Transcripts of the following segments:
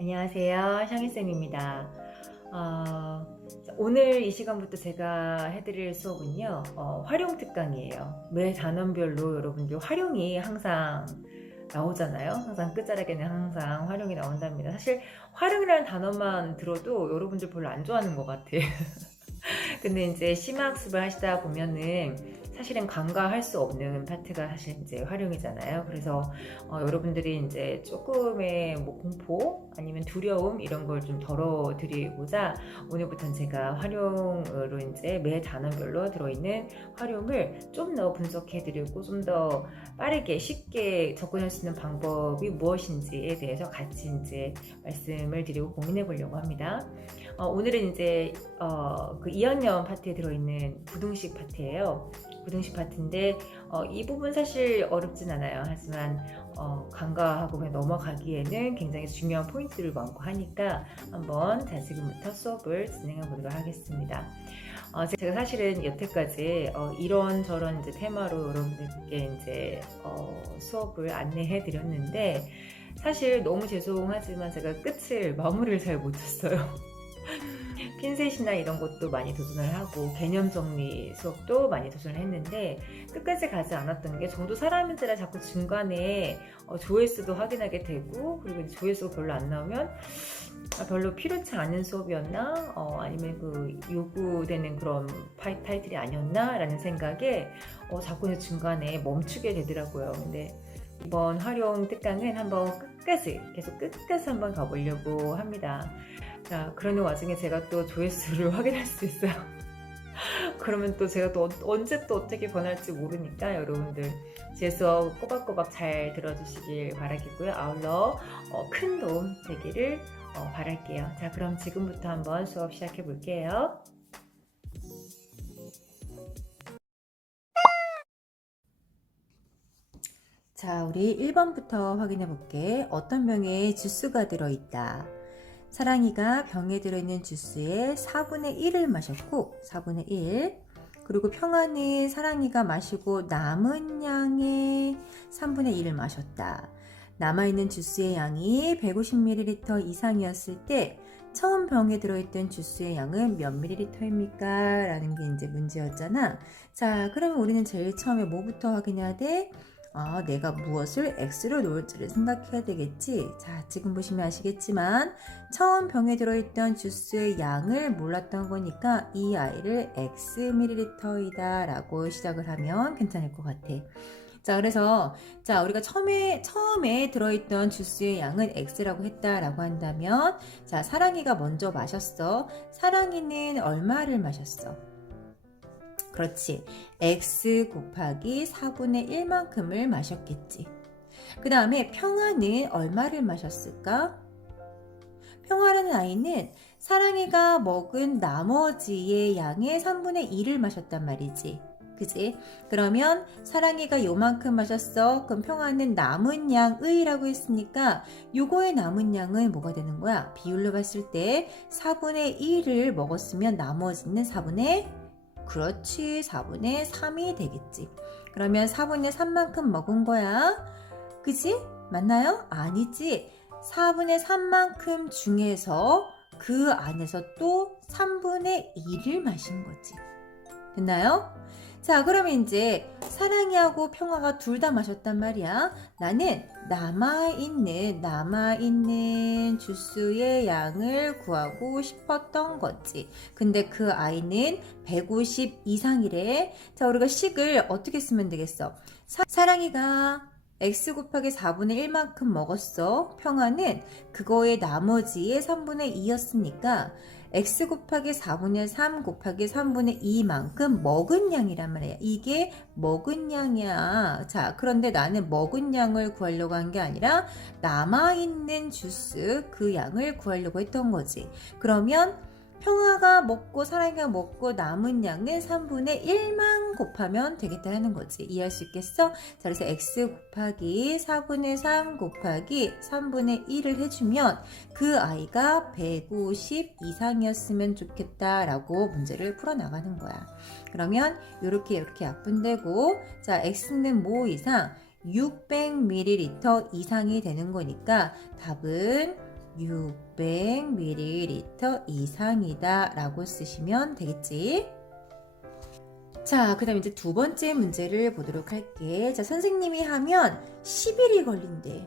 안녕하세요. 샹이쌤입니다. 오늘 이 시간부터 제가 해드릴 수업은요, 활용 특강이에요. 매 단원별로 여러분들 활용이 항상 나오잖아요. 항상 끝자락에는 항상 활용이 나온답니다. 사실 활용이라는 단어만 들어도 여러분들 별로 안 좋아하는 것 같아요. 근데 이제 심화학습을 하시다 보면은 사실은 간과할 수 없는 파트가 사실 이제 활용이잖아요. 그래서 여러분들이 이제 조금의 뭐 공포 아니면 두려움 이런 걸 좀 덜어드리고자 오늘부터는 제가 활용으로 이제 매 단원별로 들어있는 활용을 좀 더 분석해드리고 좀 더 빠르게 쉽게 접근할 수 있는 방법이 무엇인지에 대해서 같이 이제 말씀을 드리고 고민해 보려고 합니다. 오늘은 이제 그 2학년 파트에 들어있는 부등식 파트예요. 부등식 파트인데 이 부분 사실 어렵진 않아요. 하지만 간과하고 그냥 넘어가기에는 굉장히 중요한 포인트를 많고 하니까 한번 지금부터 수업을 진행해 보도록 하겠습니다. 제가 사실은 여태까지 이런저런 이제 테마로 여러분들께 이제 수업을 안내해 드렸는데 사실 너무 죄송하지만 제가 마무리를 잘 못했어요. 핀셋이나 이런 것도 많이 도전을 하고 개념 정리 수업도 많이 도전을 했는데 끝까지 가지 않았던 게 저도 사람인지라 자꾸 중간에 조회수도 확인하게 되고 그리고 조회수가 별로 안 나오면 별로 필요치 않은 수업이었나 아니면 그 요구되는 그런 타이틀이 아니었나 라는 생각에 자꾸 중간에 멈추게 되더라고요. 근데 이번 활용 특강은 한번 계속 끝까지 한번 가보려고 합니다. 자, 그러는 와중에 제가 또 조회수를 확인할 수 있어요. 그러면 또 제가 또 언제 또 어떻게 변할지 모르니까 여러분들 제 수업 꼬박꼬박 잘 들어주시길 바라겠고요. 아울러 큰 도움 되기를 바랄게요. 자, 그럼 지금부터 한번 수업 시작해 볼게요. 자, 우리 1번부터 확인해 볼게. 어떤 병에 주스가 들어있다. 사랑이가 병에 들어있는 주스의 4분의 1을 마셨고 4분의 1 그리고 평화는 사랑이가 마시고 남은 양의 3분의 1을 마셨다. 남아있는 주스의 양이 150ml 이상이었을 때 처음 병에 들어있던 주스의 양은 몇 ml입니까? 라는 게 이제 문제였잖아. 자, 그러면 우리는 제일 처음에 뭐부터 확인해야 돼? 내가 무엇을 X로 놓을지를 생각해야 되겠지. 자, 지금 보시면 아시겠지만 처음 병에 들어있던 주스의 양을 몰랐던 거니까 이 아이를 Xml이다 라고 시작을 하면 괜찮을 것 같아. 자, 그래서 우리가 처음에 들어있던 주스의 양은 X라고 했다라고 한다면 자, 사랑이가 먼저 마셨어. 사랑이는 얼마를 마셨어? 그렇지. X 곱하기 4분의 1만큼을 마셨겠지. 그 다음에 평화는 얼마를 마셨을까? 평화라는 아이는 사랑이가 먹은 나머지의 양의 3분의 2를 마셨단 말이지. 그지? 그러면 사랑이가 요만큼 마셨어. 그럼 평화는 남은 양의라고 했으니까 요거의 남은 양은 뭐가 되는 거야? 비율로 봤을 때 4분의 1을 먹었으면 나머지는 4분의 3이 되겠지. 그러면 4분의 3만큼 먹은 거야. 그지? 맞나요? 아니지. 4분의 3만큼 중에서 그 안에서 또 3분의 2를 마신 거지. 됐나요? 자, 그러면 이제 사랑이하고 평화가 둘 다 마셨단 말이야. 나는 남아있는 주스의 양을 구하고 싶었던 거지. 근데 그 아이는 150 이상이래. 자, 우리가 식을 어떻게 쓰면 되겠어? 사랑이가 X 곱하기 4분의 1만큼 먹었어. 평화는 그거의 나머지의 3분의 2였으니까 X 곱하기 4분의 3 곱하기 3분의 2만큼 먹은 양이란 말이야. 이게 먹은 양이야. 자, 그런데 나는 먹은 양을 구하려고 한 게 아니라 남아있는 주스 그 양을 구하려고 했던 거지. 그러면 평화가 먹고 사랑이가 먹고 남은 양은 3분의 1만 곱하면 되겠다는 거지. 이해할 수 있겠어? 자, 그래서 x 곱하기 4분의 3 곱하기 3분의 1을 해주면 그 아이가 150 이상이었으면 좋겠다라고 문제를 풀어나가는 거야. 그러면 이렇게 약분되고 자, x는 뭐 이상? 600ml 이상이 되는 거니까 답은 600ml 이상이다 라고 쓰시면 되겠지. 자, 그 다음 이제 두 번째 문제를 보도록 할게. 자, 선생님이 하면 10일이 걸린대.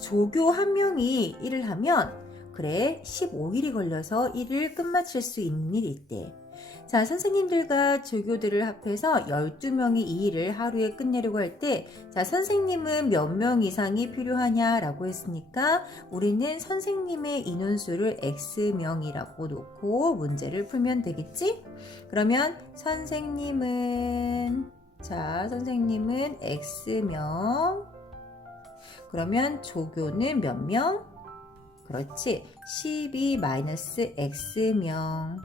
조교 한 명이 일을 하면 그래 15일이 걸려서 일을 끝마칠 수 있는 일이 있대. 자, 선생님들과 조교들을 합해서 12명이 이 일을 하루에 끝내려고 할 때, 자, 선생님은 몇 명 이상이 필요하냐라고 했으니까 우리는 선생님의 인원수를 X명이라고 놓고 문제를 풀면 되겠지? 그러면 선생님은 X명. 그러면 조교는 몇 명? 그렇지. 12-X명.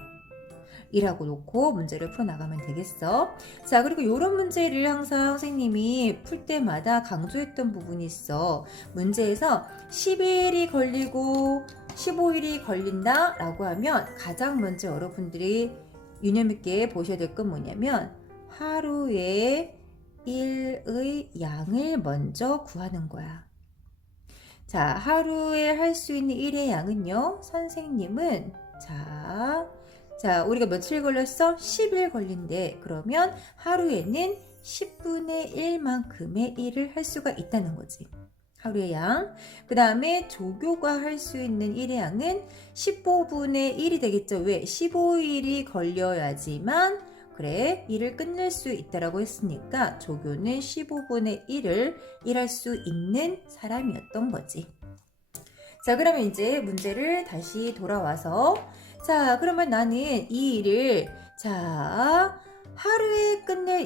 이라고 놓고 문제를 풀어나가면 되겠어. 자, 그리고 이런 문제를 항상 선생님이 풀 때마다 강조했던 부분이 있어. 문제에서 10일이 걸리고 15일이 걸린다 라고 하면 가장 먼저 여러분들이 유념 있게 보셔야 될 건 뭐냐면 하루의 일의 양을 먼저 구하는 거야. 자, 하루에 할 수 있는 일의 양은요, 선생님은 자, 우리가 며칠 걸렸어? 10일 걸린대. 그러면 하루에는 10분의 1만큼의 일을 할 수가 있다는 거지. 하루의 양. 그 다음에 조교가 할 수 있는 일의 양은 15분의 1이 되겠죠. 왜? 15일이 걸려야지만 그래 일을 끝낼 수 있다라고 했으니까 조교는 15분의 1을 일할 수 있는 사람이었던 거지. 자, 그러면 이제 문제를 다시 돌아와서 자, 그러면 나는 이 일을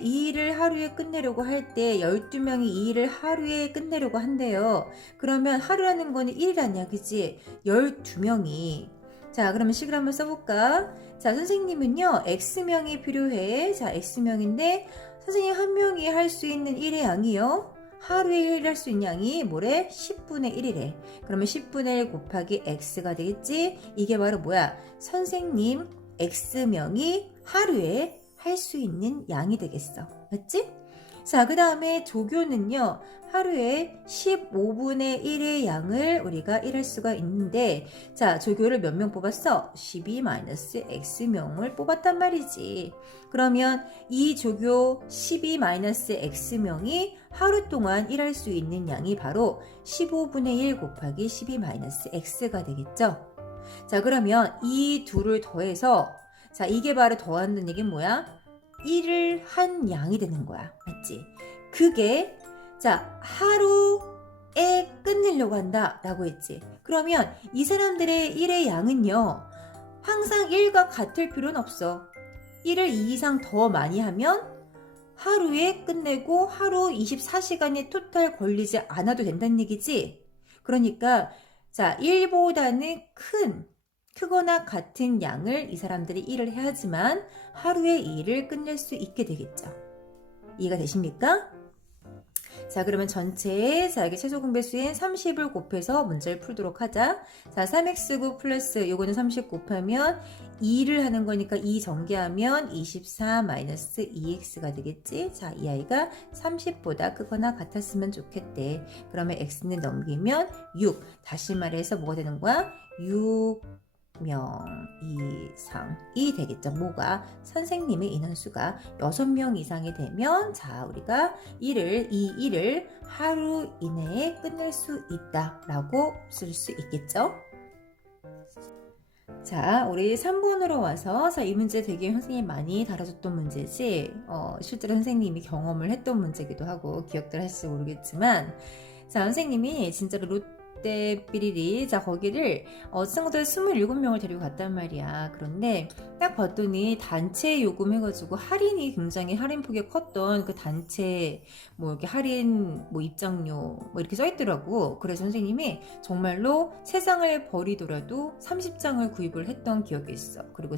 이 일을 하루에 끝내려고 할 때 12명이 이 일을 하루에 끝내려고 한대요. 그러면 하루라는 거는 1일 아니야, 그치? 12명이. 자, 그러면 식을 한번 써볼까? 자, 선생님은요, X명이 필요해. 자, X명인데, 선생님 한 명이 할 수 있는 일의 양이요. 하루에 일할 수 있는 양이 뭐래? 10분의 1이래. 그러면 10분의 1 곱하기 X가 되겠지? 이게 바로 뭐야? 선생님 X명이 하루에 할 수 있는 양이 되겠어. 맞지? 자, 그 다음에 조교는요, 하루에 15분의 1의 양을 우리가 일할 수가 있는데, 자, 조교를 몇 명 뽑았어? 12-X명을 뽑았단 말이지. 그러면 이 조교 12-X명이 하루 동안 일할 수 있는 양이 바로 15분의 1 곱하기 12-X가 되겠죠? 자, 그러면 이 둘을 더해서, 자, 이게 바로 더한다는 얘기는 뭐야? 일을 한 양이 되는 거야. 맞지? 그게, 자, 하루에 끝내려고 한다 라고 했지. 그러면 이 사람들의 일의 양은요, 항상 1과 같을 필요는 없어. 1을 2 이상 더 많이 하면 하루에 끝내고 하루 24시간이 토탈 걸리지 않아도 된다는 얘기지. 그러니까 자, 1보다는 크거나 같은 양을 이 사람들이 일을 해야지만 하루에 이 일을 끝낼 수 있게 되겠죠. 이해가 되십니까? 자, 그러면 전체에 여기 최소 공배수인 30을 곱해서 문제를 풀도록 하자. 자, 3x9 플러스 요거는 30 곱하면 2를 하는 거니까 2 전개하면 24-2x가 되겠지. 자, 이 아이가 30보다 크거나 같았으면 좋겠대. 그러면 x는 넘기면 6. 다시 말해서 뭐가 되는 거야? 6명 이상이 되겠죠. 뭐가? 선생님의 인원수가 6명 이상이 되면 자, 우리가 이 일을 하루 이내에 끝낼 수 있다라고 쓸 수 있겠죠. 자, 우리 3번으로 와서 자, 이 문제 되게 선생님이 많이 다뤄줬던 문제지. 실제로 선생님이 경험을 했던 문제기도 하고 기억들 하실지 모르겠지만 자, 선생님이 진짜로 롯데 삐리리 자, 거기를 친구들 27명을 데리고 갔단 말이야. 그런데 딱 봤더니 단체 요금 해가지고 할인이 굉장히 할인폭이 컸던 그 단체 뭐 이렇게 할인 뭐 입장료 뭐 이렇게 써있더라고. 그래서 선생님이 정말로 3장을 버리더라도 30장을 구입을 했던 기억이 있어. 그리고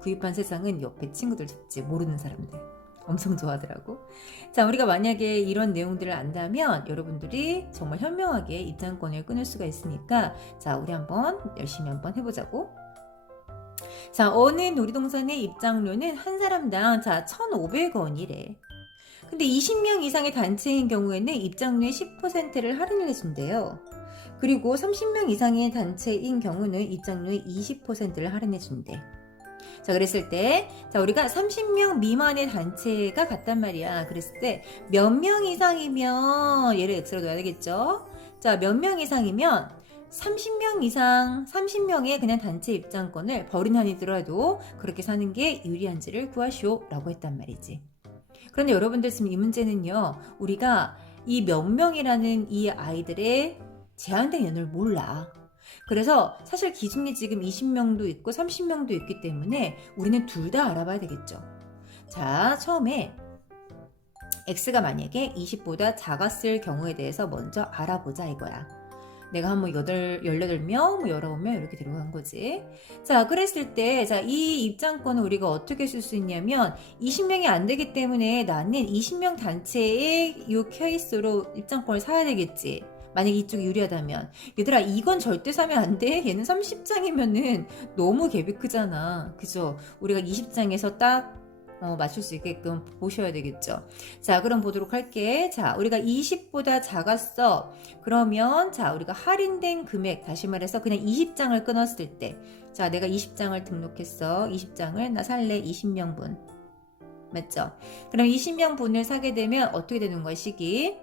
구입한 3장은 옆에 친구들 줬지. 모르는 사람들 엄청 좋아하더라고. 자, 우리가 만약에 이런 내용들을 안다면 여러분들이 정말 현명하게 입장권을 끊을 수가 있으니까 자, 우리 열심히 한번 해보자고. 자, 어느 놀이동산의 입장료는 한 사람당 자, 1,500원이래. 근데 20명 이상의 단체인 경우에는 입장료의 10%를 할인을 해준대요. 그리고 30명 이상의 단체인 경우는 입장료의 20%를 할인해 준대. 자, 그랬을 때, 자, 우리가 30명 미만의 단체가 같단 말이야. 그랬을 때, 몇 명 이상이면, 얘를 X로 넣어야 되겠죠? 자, 몇 명 이상이면, 30명 이상, 30명의 그냥 단체 입장권을 벌인 한이 들어도 그렇게 사는 게 유리한지를 구하시오. 라고 했단 말이지. 그런데 여러분들 지금 이 문제는요, 우리가 이 몇 명이라는 이 아이들의 제한된 인원을 몰라. 그래서 사실 기준이 지금 20명도 있고 30명도 있기 때문에 우리는 둘 다 알아봐야 되겠죠. 자, 처음에 X가 만약에 20보다 작았을 경우에 대해서 먼저 알아보자 이거야. 내가 한번 18명, 19명 이렇게 들어간 거지. 자, 그랬을 때, 자, 이 입장권을 우리가 어떻게 쓸 수 있냐면, 20명이 안 되기 때문에 나는 20명 단체의 이 케이스로 입장권을 사야 되겠지. 만약 이쪽이 유리하다면. 얘들아, 이건 절대 사면 안 돼. 얘는 30장이면은 너무 갭이 크잖아. 그죠? 우리가 20장에서 딱 맞출 수 있게끔 보셔야 되겠죠. 자, 그럼 보도록 할게. 자, 우리가 20보다 작았어. 그러면, 자, 우리가 할인된 금액, 다시 말해서 그냥 20장을 끊었을 때, 자, 내가 20장을 등록했어. 20장을 나 살래 20명분. 맞죠? 그럼 20명분을 사게 되면 어떻게 되는 거야, 식이?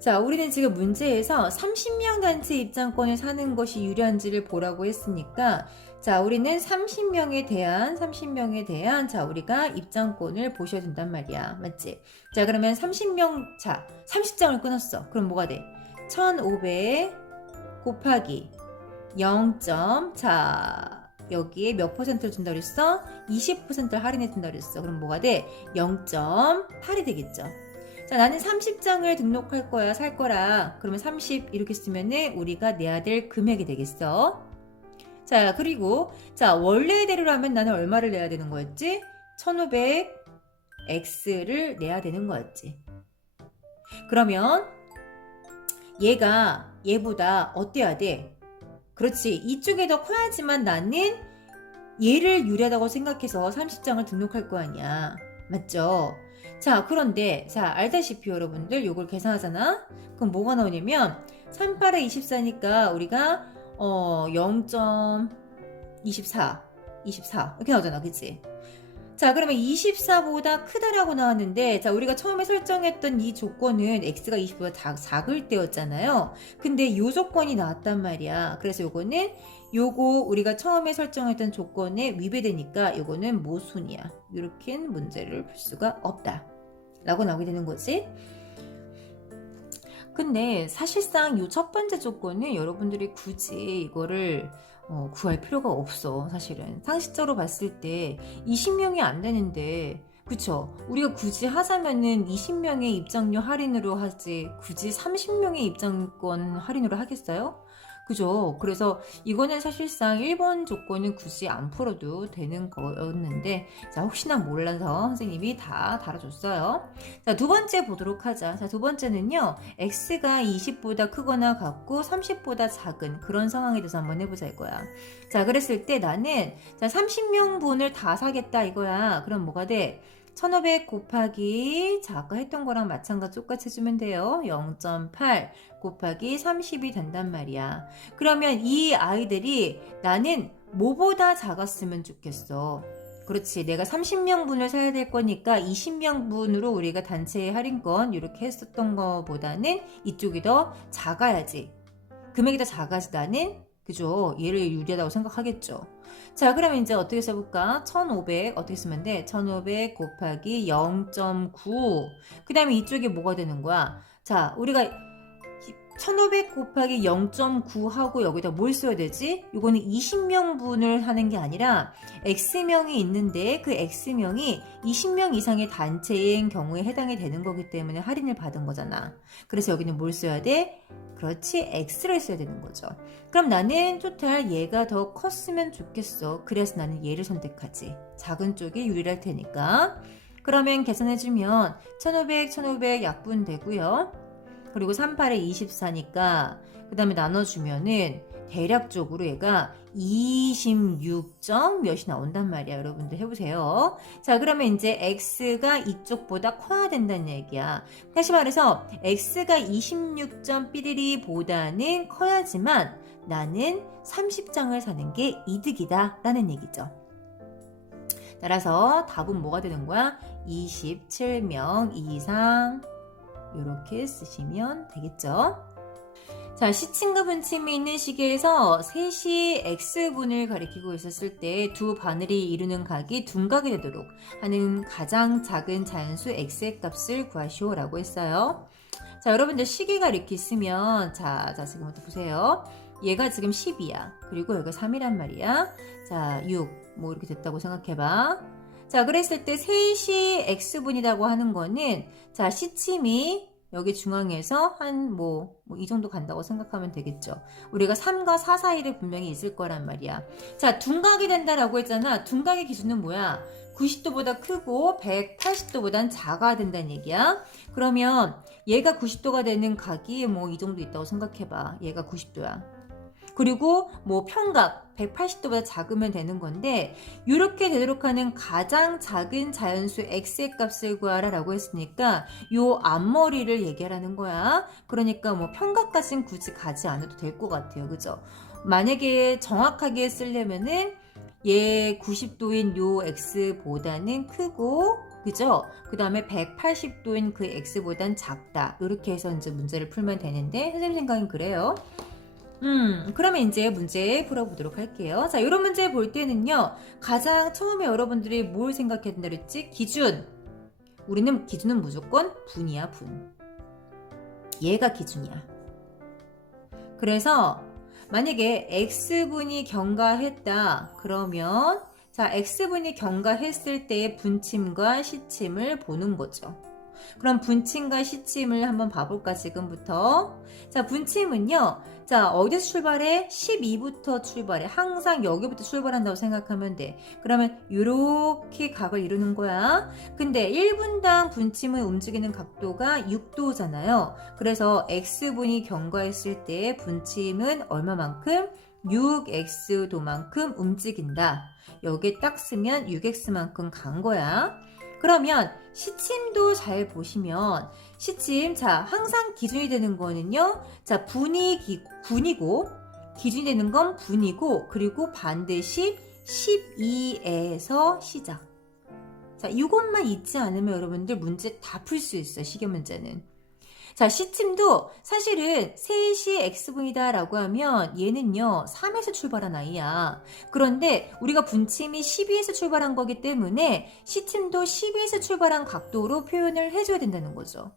자, 우리는 지금 문제에서 30명 단체 입장권을 사는 것이 유리한지를 보라고 했으니까, 자, 우리는 30명에 대한, 자, 우리가 입장권을 보셔야 된단 말이야. 맞지? 자, 그러면 30명, 자, 30장을 끊었어. 그럼 뭐가 돼? 1500 곱하기 0. 자, 여기에 몇 퍼센트를 준다 그랬어? 20%를 할인해 준다 그랬어. 그럼 뭐가 돼? 0.8이 되겠죠. 자, 나는 30장을 등록할 거야, 살 거라. 그러면 30 이렇게 쓰면은 우리가 내야 될 금액이 되겠어. 자, 그리고 자, 원래대로라면 나는 얼마를 내야 되는 거였지? 1500X를 내야 되는 거였지. 그러면 얘보다 어때야 돼? 그렇지, 이쪽에 더 커야지만 나는 얘를 유리하다고 생각해서 30장을 등록할 거 아니야. 맞죠? 자, 그런데 자, 알다시피 여러분들 요걸 계산하잖아. 그럼 뭐가 나오냐면 38에 24니까 우리가 0.24 이렇게 나오잖아. 그치? 자, 그러면 24보다 크다라고 나왔는데, 자, 우리가 처음에 설정했던 이 조건은 x가 20보다 작을 때였잖아요. 근데 이 조건이 나왔단 말이야. 그래서 요거는 우리가 처음에 설정했던 조건에 위배되니까 요거는 모순이야. 이렇게 문제를 풀 수가 없다 라고 나오게 되는 거지. 근데 사실상 이 첫 번째 조건은 여러분들이 굳이 이거를 구할 필요가 없어. 사실은 상식적으로 봤을 때 20명이 안 되는데, 그쵸? 우리가 굳이 하자면은 20명의 입장료 할인으로 하지 굳이 30명의 입장권 할인으로 하겠어요? 그죠? 그래서 이거는 사실상 1번 조건은 굳이 안 풀어도 되는 거였는데, 자, 혹시나 몰라서 선생님이 다 달아줬어요. 자, 두 번째 보도록 하자. 자, 두 번째는요, x가 20보다 크거나 같고 30보다 작은 그런 상황에 대해서 한번 해보자 이거야. 자, 그랬을 때 나는, 자, 30명분을 다 사겠다 이거야. 그럼 뭐가 돼? 1500 곱하기, 자, 아까 했던 거랑 마찬가지 똑같이 해주면 돼요. 0.8 곱하기 30이 된단 말이야. 그러면 이 아이들이 나는 뭐보다 작았으면 좋겠어. 그렇지. 내가 30명분을 사야 될 거니까 20명분으로 우리가 단체 할인권 이렇게 했었던 거보다는 이쪽이 더 작아야지. 금액이 더 작아지 나는, 그죠? 얘를 유리하다고 생각하겠죠. 자, 그러면 이제 어떻게 써볼까? 1500 어떻게 쓰면 돼? 1500 곱하기 0.9. 그 다음에 이쪽이 뭐가 되는 거야? 자, 우리가 1500 곱하기 0.9 하고 여기다 뭘 써야 되지? 이거는 20명분을 하는 게 아니라 X명이 있는데 그 X명이 20명 이상의 단체인 경우에 해당이 되는 거기 때문에 할인을 받은 거잖아. 그래서 여기는 뭘 써야 돼? 그렇지, X를 써야 되는 거죠. 그럼 나는 토탈 얘가 더 컸으면 좋겠어. 그래서 나는 얘를 선택하지. 작은 쪽이 유리할 테니까. 그러면 계산해주면 1500 약분 되고요. 그리고 38에 24니까 그 다음에 나눠주면은 대략적으로 얘가 26점 몇이 나온단 말이야. 여러분들 해보세요. 자, 그러면 이제 x가 이쪽보다 커야 된다는 얘기야. 다시 말해서 x가 26점 삐리리보다는 커야지만 나는 30장을 사는 게 이득이다 라는 얘기죠. 따라서 답은 뭐가 되는 거야? 27명 이상 이렇게 쓰시면 되겠죠. 자, 시침과 분침이 있는 시계에서 셋이 x분을 가리키고 있었을 때 두 바늘이 이루는 각이 둔각이 되도록 하는 가장 작은 자연수 x의 값을 구하시오 라고 했어요. 자, 여러분들 시계가 이렇게 있으면 자 지금부터 보세요. 얘가 지금 10이야. 그리고 여기가 3이란 말이야. 자, 6 뭐 이렇게 됐다고 생각해봐. 자, 그랬을 때 셋이 x분이라고 하는 거는 자, 시침이 여기 중앙에서 한 이 정도 간다고 생각하면 되겠죠. 우리가 3과 4 사이를 분명히 있을 거란 말이야. 자, 둔각이 된다라고 했잖아. 둔각의 기준은 뭐야? 90도보다 크고 180도보단 작아야 된다는 얘기야. 그러면 얘가 90도가 되는 각이 이 정도 있다고 생각해봐. 얘가 90도야. 그리고 평각 180도보다 작으면 되는 건데 이렇게 되도록 하는 가장 작은 자연수 x의 값을 구하라 라고 했으니까 요 앞머리를 얘기하라는 거야. 그러니까 평각까지는 굳이 가지 않아도 될 것 같아요. 그죠? 만약에 정확하게 쓰려면은 얘 90도인 요 x보다는 크고 그죠? 그 다음에 180도인 그 x보단 작다. 이렇게 해서 이제 문제를 풀면 되는데 선생님 생각은 그래요. 그러면 이제 문제 풀어보도록 할게요. 자, 이런 문제 볼 때는요, 가장 처음에 여러분들이 뭘 생각해야 된다 그랬지? 기준. 우리는 기준은 무조건 분이야, 분. 얘가 기준이야. 그래서 만약에 x분이 경과했다. 그러면 자, x분이 경과했을 때의 분침과 시침을 보는 거죠. 그럼 분침과 시침을 한번 봐볼까 지금부터. 자, 분침은요. 자, 어디서 출발해? 12부터 출발해. 항상 여기부터 출발한다고 생각하면 돼. 그러면 이렇게 각을 이루는 거야. 근데 1분당 분침을 움직이는 각도가 6도잖아요. 그래서 x분이 경과했을 때 분침은 얼마만큼? 6x도만큼 움직인다. 여기에 딱 쓰면 6x만큼 간 거야. 그러면 시침도 잘 보시면 시침 자 항상 기준이 되는 거는요. 자 분이고 기준이 되는 건 분이고 그리고 반드시 12에서 시작. 자 이것만 잊지 않으면 여러분들 문제 다 풀 수 있어요. 시계 문제는. 자, 시침도 사실은 셋이 x분이다 라고 하면 얘는요 3에서 출발한 아이야. 그런데 우리가 분침이 12에서 출발한 거기 때문에 시침도 12에서 출발한 각도로 표현을 해줘야 된다는 거죠.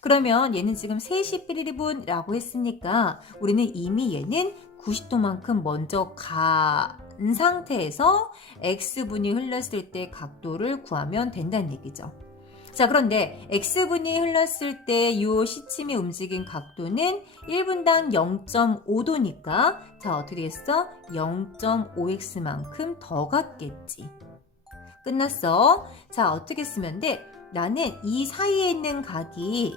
그러면 얘는 지금 3시 삐리리분 라고 했으니까 우리는 이미 얘는 90도만큼 먼저 간 상태에서 x분이 흘렀을 때 각도를 구하면 된다는 얘기죠. 자, 그런데 x분이 흘렀을 때 이 시침이 움직인 각도는 1분당 0.5도니까 자, 어떻게 됐어? 0.5x만큼 더 갔겠지. 끝났어. 자, 어떻게 쓰면 돼? 나는 이 사이에 있는 각이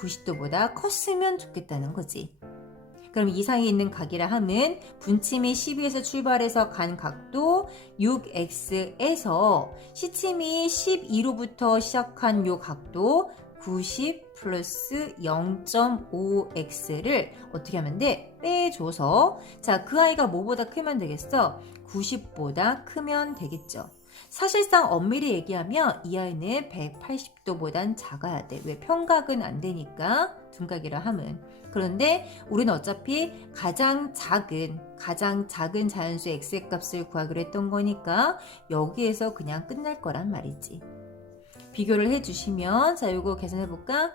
90도보다 컸으면 좋겠다는 거지. 그럼 이 사이에 있는 각이라 하면 분침이 12에서 출발해서 간 각도 6x에서 시침이 12로부터 시작한 요 각도 90 플러스 0.5x를 어떻게 하면 돼? 빼줘서 자, 그 아이가 뭐보다 크면 되겠어? 90보다 크면 되겠죠. 사실상 엄밀히 얘기하면 이 아이는 180도보단 작아야 돼. 왜? 평각은 안 되니까 둔각이라 함은. 그런데 우리는 어차피 가장 작은 자연수 x의 값을 구하기로 했던 거니까 여기에서 그냥 끝날 거란 말이지. 비교를 해주시면 자, 이거 계산해볼까?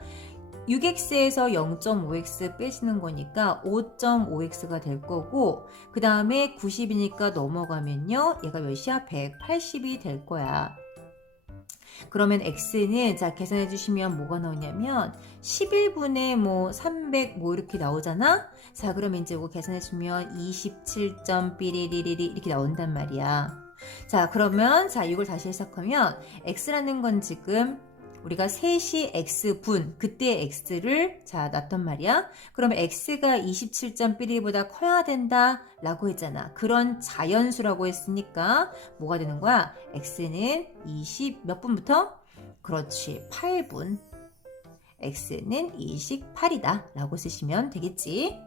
6x에서 0.5x 빼시는 거니까 5.5x가 될 거고 그 다음에 90이니까 넘어가면요 얘가 몇이야? 180이 될 거야. 그러면 x는 자 계산해 주시면 뭐가 나오냐면 11분의 300 이렇게 나오잖아. 자 그러면 이제 이거 계산해 주면 27.삐리리리리 이렇게 나온단 말이야. 자 그러면 자 이걸 다시 해석하면 x라는 건 지금 우리가 3시 x분, 그때 x를 자 놨단 말이야. 그러면 x가 27.1보다 커야 된다 라고 했잖아. 그런 자연수라고 했으니까 뭐가 되는 거야? x는 20 몇 분부터? 그렇지, 8분. x는 28이다 라고 쓰시면 되겠지.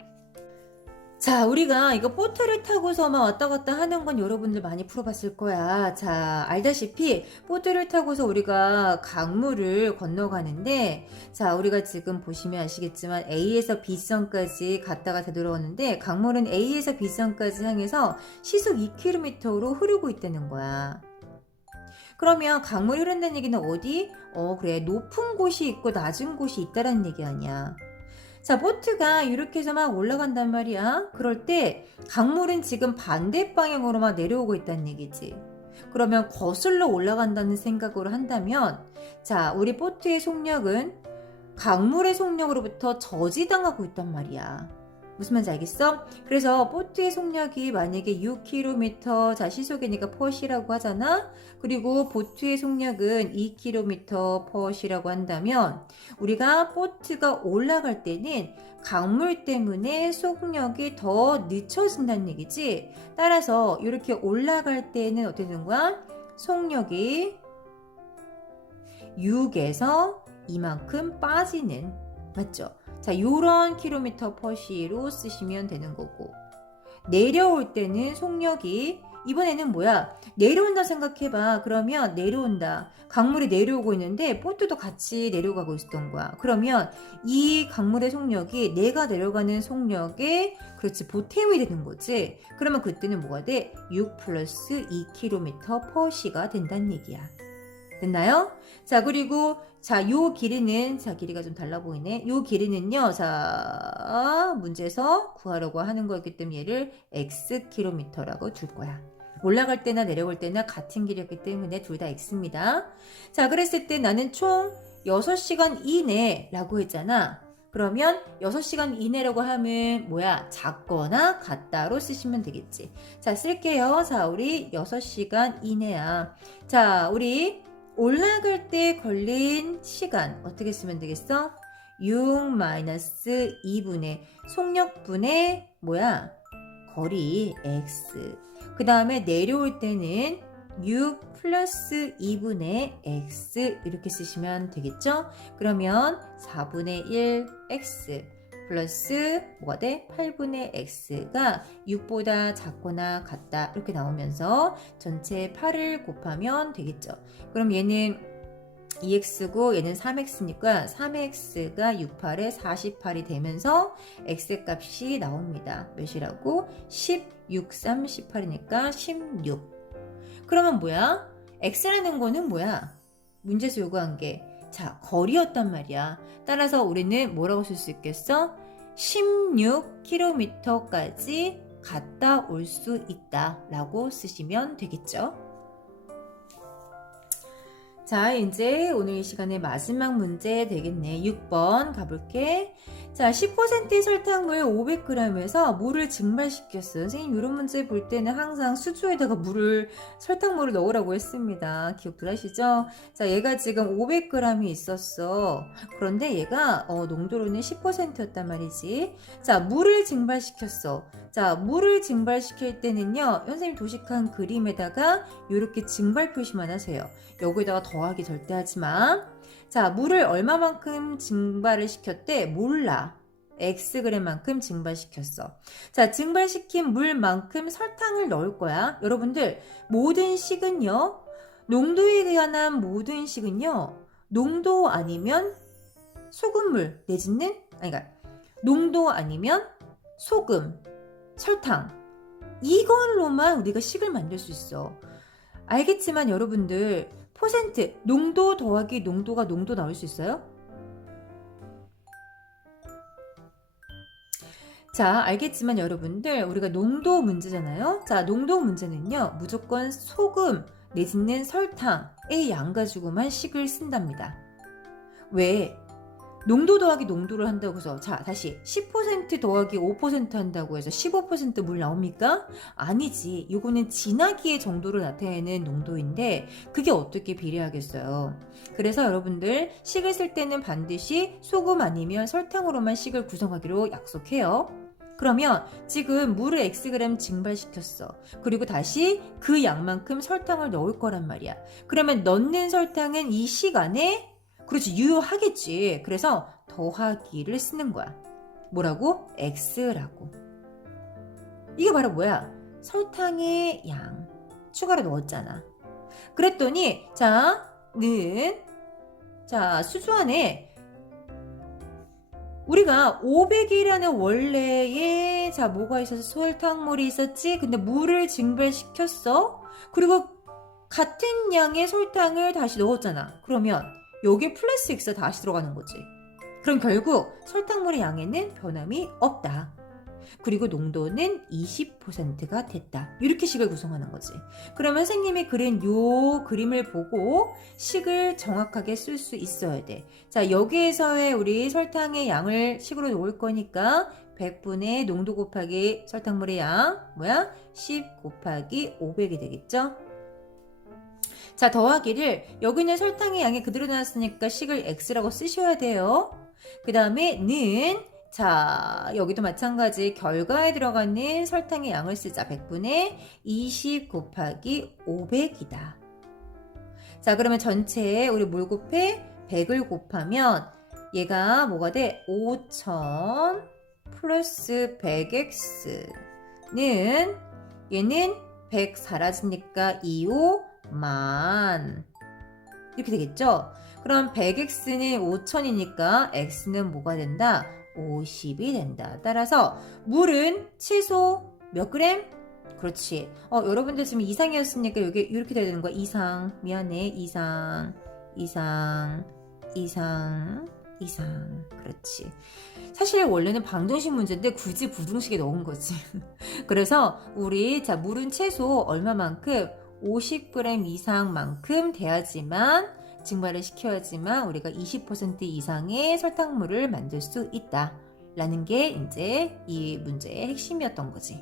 자, 우리가 이거 보트를 타고서만 왔다 갔다 하는 건 여러분들 많이 풀어봤을 거야. 자, 알다시피 보트를 타고서 우리가 강물을 건너가는데, 자, 우리가 지금 보시면 아시겠지만 A에서 B선까지 갔다가 되돌아오는데, 강물은 A에서 B선까지 향해서 시속 2km로 흐르고 있다는 거야. 그러면 강물이 흐른다는 얘기는 어디? 그래, 높은 곳이 있고 낮은 곳이 있다라는 얘기 아니야. 자, 보트가 이렇게 해서 막 올라간단 말이야. 그럴 때 강물은 지금 반대 방향으로만 내려오고 있다는 얘기지. 그러면 거슬러 올라간다는 생각으로 한다면, 자, 우리 보트의 속력은 강물의 속력으로부터 저지당하고 있단 말이야. 무슨 말인지 알겠어? 그래서 보트의 속력이 만약에 6km 자 시속이니까 퍼시라고 하잖아. 그리고 보트의 속력은 2km 퍼시라고 한다면 우리가 보트가 올라갈 때는 강물 때문에 속력이 더 늦춰진다는 얘기지. 따라서 이렇게 올라갈 때는 어떻게 되는 거야? 속력이 6에서 이만큼 빠지는, 맞죠? 자, 요런 킬로미터 퍼시로 쓰시면 되는 거고, 내려올 때는 속력이 이번에는 뭐야? 내려온다 생각해봐. 그러면 내려온다. 강물이 내려오고 있는데 보트도 같이 내려가고 있었던 거야. 그러면 이 강물의 속력이 내가 내려가는 속력에 그렇지 보탬이 되는 거지. 그러면 그때는 뭐가 돼? 6 플러스 2km 퍼시가 된다는 얘기야. 됐나요? 자, 그리고 자, 요 길이는, 자, 길이가 좀 달라 보이네. 요 길이는요, 자, 문제에서 구하려고 하는 거였기 때문에 얘를 xkm라고 줄 거야. 올라갈 때나 내려올 때나 같은 길이었기 때문에 둘 다 x입니다. 자, 그랬을 때 나는 총 6시간 이내라고 했잖아. 그러면 6시간 이내라고 하면 뭐야? 작거나 같다로 쓰시면 되겠지. 자, 쓸게요. 자, 우리 6시간 이내야. 자, 우리 올라갈 때 걸린 시간 어떻게 쓰면 되겠어? 6-2분의 속력분의 뭐야? 거리 x. 그 다음에 내려올 때는 6 플러스 2분의 x 이렇게 쓰시면 되겠죠? 그러면 4분의 1 x 플러스 뭐가 돼? 8분의 x가 6보다 작거나 같다 이렇게 나오면서 전체 8을 곱하면 되겠죠. 그럼 얘는 2x고 얘는 3x니까 3x가 6, 8에 48이 되면서 x값이 나옵니다. 몇이라고? 16, 3, 18이니까 16. 그러면 뭐야? x라는 거는 뭐야? 문제에서 요구한 게 자, 거리였단 말이야. 따라서 우리는 뭐라고 쓸 수 있겠어? 16km까지 갔다 올 수 있다 라고 쓰시면 되겠죠. 자, 이제 오늘 이 시간의 마지막 문제 되겠네. 6번 가볼게. 자, 10%의 설탕물 500g에서 물을 증발시켰어요. 선생님, 이런 문제 볼 때는 항상 수조에다가 설탕물을 넣으라고 했습니다. 기억들 하시죠? 자, 얘가 지금 500g이 있었어. 그런데 얘가 농도로는 10%였단 말이지. 자, 물을 증발시켰어. 자, 물을 증발시킬 때는요, 선생님 도식한 그림에다가 이렇게 증발 표시만 하세요. 여기다가 더하기 절대 하지 마. 자, 물을 얼마만큼 증발을 시켰대? 몰라. Xg만큼 증발시켰어. 자, 증발시킨 물만큼 설탕을 넣을 거야. 여러분들, 모든 식은요, 농도에 관한 모든 식은요, 농도 아니면 소금물 내지는, 그러니까 농도 아니면 소금, 설탕, 이걸로만 우리가 식을 만들 수 있어. 알겠지만 여러분들, 퍼센트, 농도 더하기 농도가 농도 나올 수 있어요? 자, 알겠지만 여러분들, 우리가 농도 문제잖아요? 자, 농도 문제는요, 무조건 소금 내지는 설탕의 양 가지고만 식을 쓴답니다. 왜? 농도 더하기 농도를 한다고 해서 자 다시 10% 더하기 5% 한다고 해서 15% 물 나옵니까? 아니지. 이거는 진하기의 정도를 나타내는 농도인데 그게 어떻게 비례하겠어요. 그래서 여러분들 식을 쓸 때는 반드시 소금 아니면 설탕으로만 식을 구성하기로 약속해요. 그러면 지금 물을 Xg 증발시켰어. 그리고 다시 그 양만큼 설탕을 넣을 거란 말이야. 그러면 넣는 설탕은 이 식 안에 그렇지 유효하겠지. 그래서 더하기를 쓰는 거야. 뭐라고? X라고. 이게 바로 뭐야? 설탕의 양 추가로 넣었잖아. 그랬더니 자 수주 안에 우리가 500이라는 원래의 자 뭐가 있어서 설탕물이 있었지? 근데 물을 증발시켰어. 그리고 같은 양의 설탕을 다시 넣었잖아. 그러면 여기에 플러스 X가 다시 들어가는 거지. 그럼 결국 설탕물의 양에는 변함이 없다. 그리고 농도는 20%가 됐다. 이렇게 식을 구성하는 거지. 그러면 선생님이 그린 요 그림을 보고 식을 정확하게 쓸 수 있어야 돼. 자, 여기에서의 우리 설탕의 양을 식으로 놓을 거니까 100분의 농도 곱하기 설탕물의 양 뭐야? 10 곱하기 500이 되겠죠? 자, 더하기를 여기는 설탕의 양이 그대로 나왔으니까 식을 X라고 쓰셔야 돼요. 그 다음에 는 자, 여기도 마찬가지 결과에 들어가는 설탕의 양을 쓰자. 100분의 20 곱하기 500이다. 자, 그러면 전체에 우리 물 곱해 100을 곱하면 얘가 뭐가 돼? 5000 플러스 100x는 얘는 100 사라지니까 25만 이렇게 되겠죠? 그럼 100x는 5000이니까 x는 뭐가 된다? 50이 된다. 따라서 물은 최소 몇 그램? 그렇지. 여러분들 지금 이상이었으니까 여기 이렇게 돼야 되는 거야. 이상. 미안해. 이상. 그렇지. 사실 원래는 방정식 문제인데 굳이 부등식에 넣은 거지. 그래서 우리 자 물은 최소 얼마만큼? 50g 이상만큼 돼야지만 증발을 시켜야지만 우리가 20% 이상의 설탕물을 만들 수 있다 라는 게 이제 이 문제의 핵심이었던 거지.